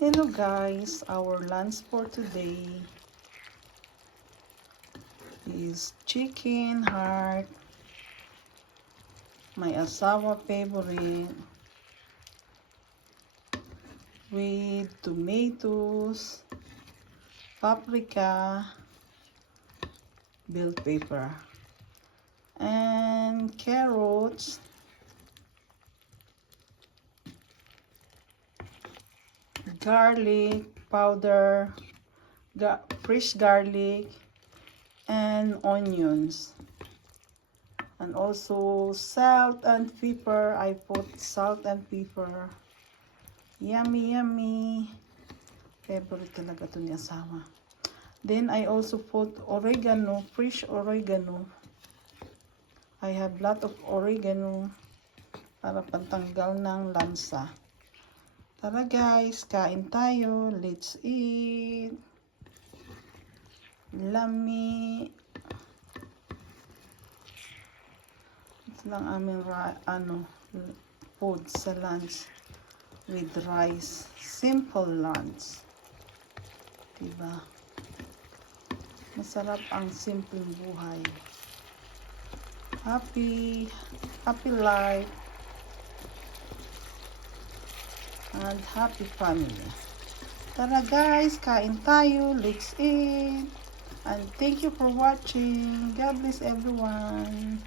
Hello guys, our lunch for today is chicken heart, my asawa favorite, with tomatoes, paprika, bell pepper, and carrots, garlic powder, fresh garlic, and onions, and also salt and pepper. I put salt and pepper. Yummy, yummy. Favorite talaga to ni asawa. Then I also put oregano, fresh oregano. I have lot of oregano para pantanggal ng lansa. Tara guys, kain tayo. Let's eat. Yummy. Ito lang aming food sa lunch with rice. Simple lunch. Diba? Masarap ang simpleng buhay. Happy life and happy family. Tara guys, kain tayo. Let's eat. And thank you for watching. God bless everyone.